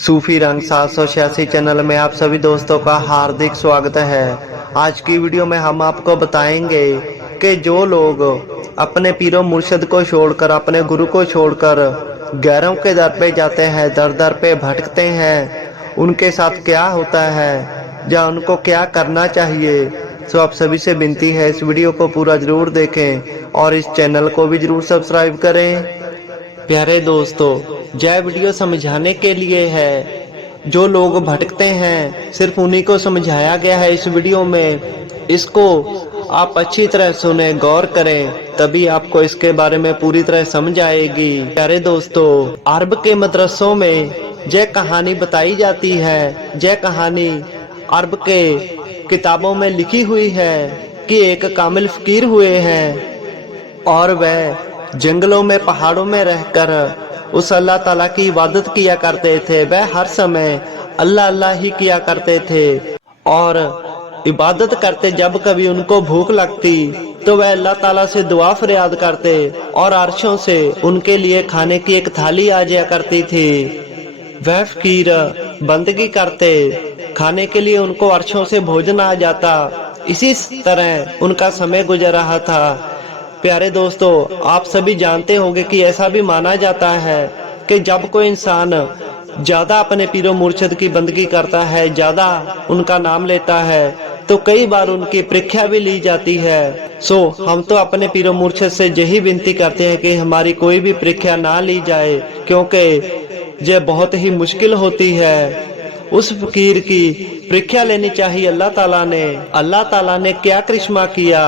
सूफी रंग 786 चैनल में आप सभी दोस्तों का हार्दिक स्वागत है। आज की वीडियो में हम आपको बताएंगे कि जो लोग अपने पीरो मुर्शिद को छोड़कर, अपने गुरु को छोड़कर गैरों के दर पे जाते हैं, दर दर पे भटकते हैं, उनके साथ क्या होता है या उनको क्या करना चाहिए। तो आप सभी से विनती है इस वीडियो को पूरा जरूर देखें और इस चैनल को भी जरूर सब्सक्राइब करें। प्यारे दोस्तों, यह वीडियो समझाने के लिए है। जो लोग भटकते हैं सिर्फ उन्हीं को समझाया गया है इस वीडियो में। इसको आप अच्छी तरह सुने, गौर करें, तभी आपको इसके बारे में पूरी तरह समझ आएगी। प्यारे दोस्तों, अरब के मदरसों में यह कहानी बताई जाती है। यह कहानी अरब के किताबों में लिखी हुई है कि एक कामिल फकीर हुए हैं और वह जंगलों में, पहाड़ों में रहकर उस अल्लाह ताला की इबादत किया करते थे। वह हर समय अल्लाह अल्लाह ही किया करते थे और इबादत करते। जब कभी उनको भूख लगती तो वह अल्लाह ताला से दुआ फरियाद करते और अर्शों से उनके लिए खाने की एक थाली आ जाया करती थी। वह फकीर बंदगी करते, खाने के लिए उनको अर्शों से भोजन आ जाता। इसी तरह उनका समय गुजर रहा था। प्यारे दोस्तों, आप सभी जानते होंगे कि ऐसा भी माना जाता है कि जब कोई इंसान ज्यादा अपने पीरो मुर्शिद की बंदगी करता है, ज्यादा उनका नाम लेता है, तो कई बार उनकी परीक्षा भी ली जाती है। हम तो अपने पीरो मुर्शिद से यही विनती करते हैं कि हमारी कोई भी परीक्षा ना ली जाए, क्योंकि यह बहुत ही मुश्किल होती है। उस फकीर की परीक्षा लेनी चाहिए अल्लाह ताला ने क्या करिश्मा किया।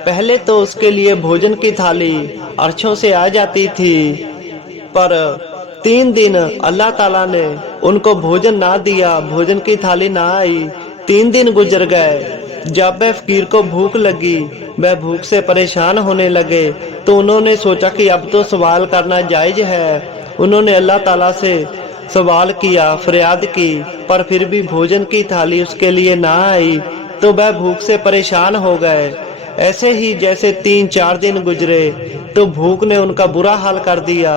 पहले तो उसके लिए भोजन की थाली अर्शों से आ जाती थी, पर 3 दिन अल्लाह ताला ने उनको भोजन ना दिया, भोजन की थाली ना आई। 3 दिन गुजर गए। जब वह फकीर को भूख लगी, वह भूख से परेशान होने लगे, तो उन्होंने सोचा कि अब तो सवाल करना जायज है। उन्होंने अल्लाह ताला से सवाल किया, फरियाद की, पर फिर भी भोजन की थाली उसके लिए ना आई, तो वह भूख से परेशान हो गए। ऐसे ही जैसे 3-4 दिन गुजरे तो भूख ने उनका बुरा हाल कर दिया।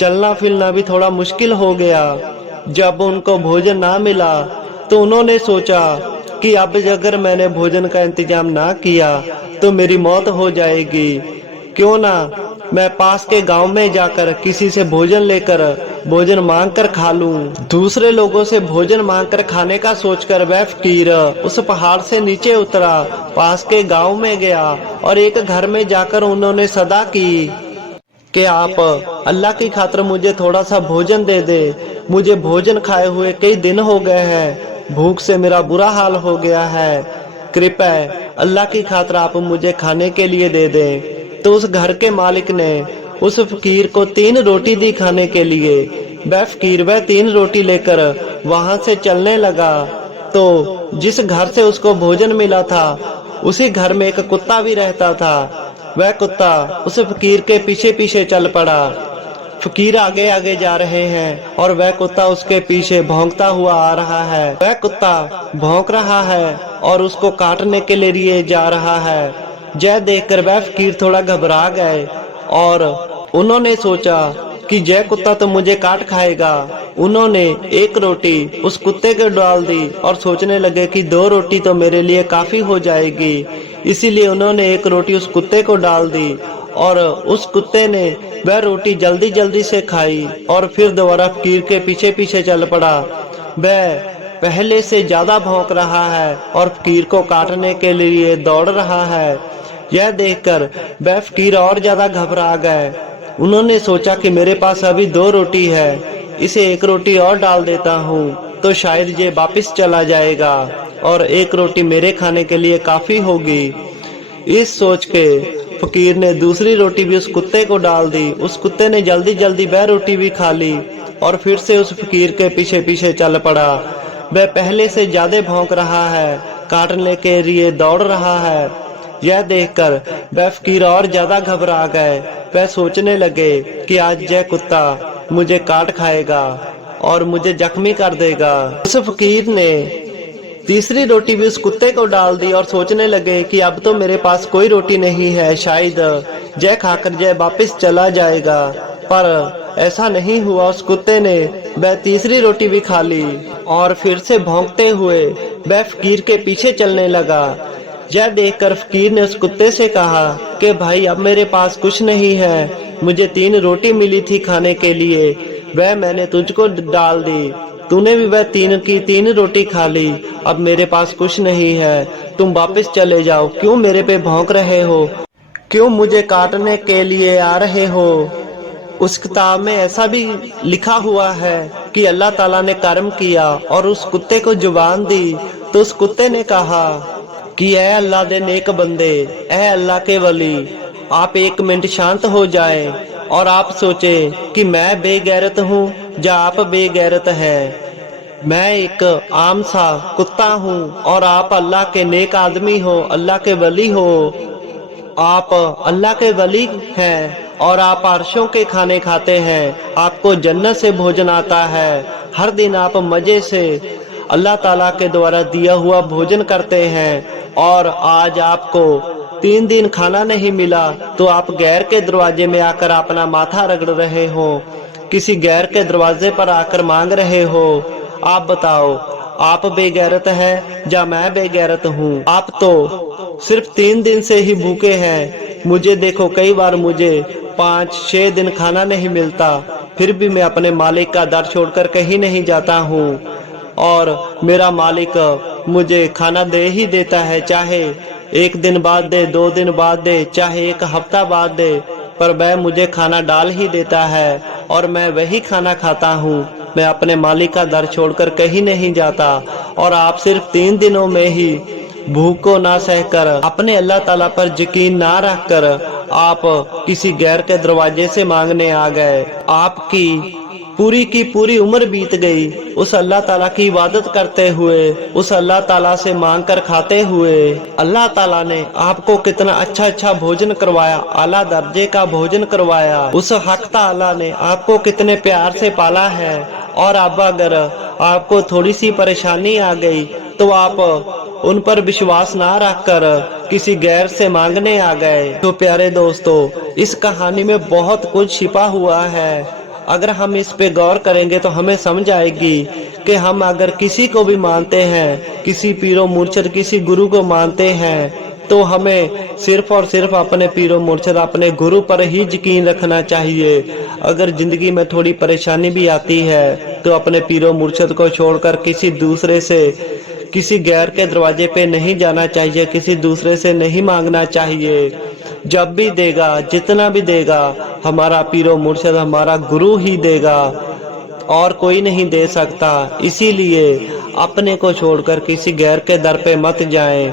चलना फिरना भी थोड़ा मुश्किल हो गया। जब उनको भोजन ना मिला तो उन्होंने सोचा कि अब अगर मैंने भोजन का इंतजाम ना किया तो मेरी मौत हो जाएगी। क्यों ना मैं पास के गांव में जाकर किसी से भोजन लेकर भोजन मांग कर खा लूं। दूसरे लोगों से भोजन मांग कर खाने का सोचकर वह फकीर उस पहाड़ से नीचे उतरा, पास के गांव में गया और एक घर में जाकर उन्होंने सदा की कि आप अल्लाह की खातिर मुझे थोड़ा सा भोजन दे दे। मुझे भोजन खाए हुए कई दिन हो गए हैं, भूख से मेरा बुरा हाल हो गया है। कृपया अल्लाह की खातिर आप मुझे खाने के लिए दे दें। तो उस घर के मालिक ने उस फकीर को 3 रोटी दी खाने के लिए। वह फकीर 3 रोटी लेकर वहां से चलने लगा, तो जिस घर से उसको भोजन मिला था उसी घर में एक कुत्ता भी रहता था। वह कुत्ता उस फकीर के पीछे पीछे चल पड़ा। फकीर आगे आगे जा रहे हैं और वह कुत्ता उसके पीछे भौंकता हुआ आ रहा है। वह कुत्ता भौंक रहा है और उसको काटने के लिए जा रहा है। यह देखकर वह फकीर थोड़ा घबरा गए और उन्होंने सोचा कि यह कुत्ता तो मुझे काट खाएगा। उन्होंने 1 रोटी उस कुत्ते को डाल दी और सोचने लगे कि 2 रोटी तो मेरे लिए काफी हो जाएगी। इसीलिए उन्होंने 1 रोटी उस कुत्ते को डाल दी और उस कुत्ते ने वह रोटी जल्दी जल्दी से खाई और फिर दोबारा फकीर के पीछे पीछे चल पड़ा। वह पहले से ज्यादा भौंक रहा है और फकीर को काटने के लिए दौड़ रहा है। यह देखकर वह फकीर और ज्यादा घबरा गए। उन्होंने सोचा कि मेरे पास अभी 2 रोटी है, इसे 1 रोटी और डाल देता हूँ तो शायद ये वापस चला जाएगा और 1 रोटी मेरे खाने के लिए काफी होगी। इस सोच के फकीर ने दूसरी रोटी भी उस कुत्ते को डाल दी। उस कुत्ते ने जल्दी जल्दी वह रोटी भी खा ली और फिर से उस फकीर के पीछे पीछे चल पड़ा। वह पहले से ज्यादा भौंक रहा है, काटने के लिए दौड़ रहा है। यह देखकर वह फकीर और ज्यादा घबरा गए। वह सोचने लगे कि आज यह कुत्ता मुझे काट खाएगा और मुझे जख्मी कर देगा। उस फकीर ने तीसरी रोटी भी उस कुत्ते को डाल दी और सोचने लगे कि अब तो मेरे पास कोई रोटी नहीं है, शायद जय खाकर जय वापस चला जाएगा। पर ऐसा नहीं हुआ। उस कुत्ते ने वह तीसरी रोटी भी खा ली और फिर से भौंकते हुए वह फकीर के पीछे चलने लगा। यह देखकर फकीर ने उस कुत्ते से कहा कि भाई, अब मेरे पास कुछ नहीं है, मुझे 3 रोटी मिली थी खाने के लिए, वह मैंने तुझको डाल दी, तूने भी वह 3 की 3 रोटी खा ली, अब मेरे पास कुछ नहीं है, तुम वापस चले जाओ। क्यों मेरे पे भौंक रहे हो? क्यों मुझे काटने के लिए आ रहे हो? उस किताब में ऐसा भी लिखा हुआ है कि अल्लाह ताला ने कर्म किया और उस कुत्ते को जुबान दी। तो उस कुत्ते ने कहा कि ऐ अल्लाह दे नेक बंदे, ऐ अल्लाह के वली, आप 1 मिनट शांत हो जाएं और आप सोचें कि मैं बेगैरत हूँ या आप बेगैरत हैं। मैं एक आम सा कुत्ता हूँ और आप अल्लाह के नेक आदमी हो, अल्लाह के वली हो। आप अल्लाह के वली हैं और आप अर्शों के खाने खाते हैं, आपको जन्नत से भोजन आता है, हर दिन आप मजे से अल्लाह ताला के द्वारा दिया हुआ भोजन करते हैं। और आज आपको 3 दिन खाना नहीं मिला तो आप गैर के दरवाजे में आकर अपना माथा रगड़ रहे हो, किसी गैर के दरवाजे पर आकर मांग रहे हो। आप बताओ, आप बेगैरत है या मैं बेगैरत हूँ? आप तो सिर्फ 3 दिन से ही भूखे हैं। मुझे देखो, कई बार मुझे 5-6 दिन खाना नहीं मिलता, फिर भी मैं अपने मालिक का दर छोड़कर कहीं नहीं जाता हूँ और मेरा मालिक मुझे खाना दे ही देता है, चाहे 1 दिन बाद दे, 2 दिन बाद दे, चाहे 1 हफ्ता बाद दे, पर वह मुझे खाना डाल ही देता है और मैं वही खाना खाता हूँ। मैं अपने मालिक का दर छोड़कर कहीं नहीं जाता। और आप सिर्फ 3 दिनों में ही भूख को ना सहकर, अपने अल्लाह ताला पर यकीन ना रखकर आप किसी गैर के दरवाजे से मांगने आ गए। आपकी पूरी की पूरी उम्र बीत गई उस अल्लाह ताला की इबादत करते हुए, उस अल्लाह ताला से मांग कर खाते हुए। अल्लाह ताला ने आपको कितना अच्छा अच्छा भोजन करवाया, आला दर्जे का भोजन करवाया। उस हक ताला ने आपको कितने प्यार से पाला है। और अब अगर आपको थोड़ी सी परेशानी आ गई तो आप उन पर विश्वास ना रखकर किसी गैर से मांगने आ गए। तो प्यारे दोस्तों, इस कहानी में बहुत कुछ छिपा हुआ है। अगर हम इस पे गौर करेंगे तो हमें समझ आएगी कि हम अगर किसी को भी मानते हैं, किसी पीरो मुर्शिद, किसी गुरु को मानते हैं, तो हमें सिर्फ और सिर्फ अपने पीरो मुर्शिद, अपने गुरु पर ही यकीन रखना चाहिए। अगर जिंदगी में थोड़ी परेशानी भी आती है तो अपने पीरो मुर्शिद को छोड़कर किसी दूसरे से, किसी गैर के दरवाजे पे नहीं जाना चाहिए, किसी दूसरे से नहीं मांगना चाहिए। जब भी देगा, जितना भी देगा, हमारा पीरो मुर्शिद, हमारा गुरु ही देगा और कोई नहीं दे सकता। इसीलिए अपने को छोड़कर किसी गैर के दर पे मत जाएं।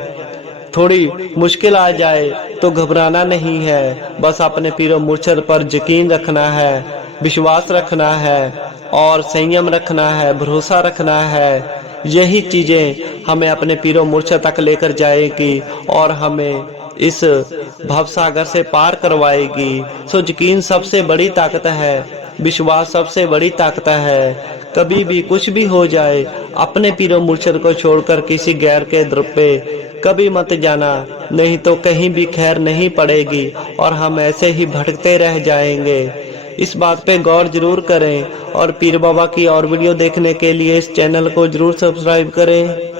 थोड़ी मुश्किल आ जाए तो घबराना नहीं है, बस अपने पीरो मुर्शिद पर यकीन रखना है, विश्वास रखना है और संयम रखना है, भरोसा रखना है। यही चीजें हमें अपने पीरो मुर्शिद तक लेकर जाएगी और हमें इस भवसागर से पार करवाएगी। सो यकीन सबसे बड़ी ताकत है, विश्वास सबसे बड़ी ताकत है। कभी भी कुछ भी हो जाए, अपने पीरो मुर्शिद को छोड़कर किसी गैर के दर पे कभी मत जाना, नहीं तो कहीं भी खैर नहीं पड़ेगी और हम ऐसे ही भटकते रह जाएंगे। इस बात पे गौर जरूर करें और पीर बाबा की और वीडियो देखने के लिए इस चैनल को जरूर सब्सक्राइब करें।